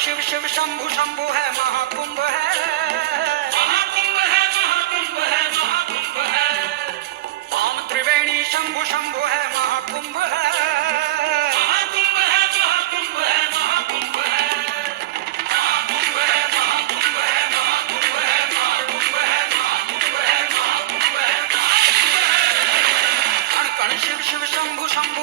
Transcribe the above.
शिव शिव शंभु शंभु है महाकुंभ है, महाकुंभ है, महाकुंभ है, महाकुंभ है। ओम त्रिवेणी शंभु शंभु है महाकुंभ है, महाकुंभ है, महाकुंभ है, महाकुंभ है। महाकुंभ है, महाकुंभ है, महाकुंभ है, महाकुंभ है, महाकुंभ है, महाकुंभ है, महाकुंभ है। कण कण शिव शिव शंभु शंभु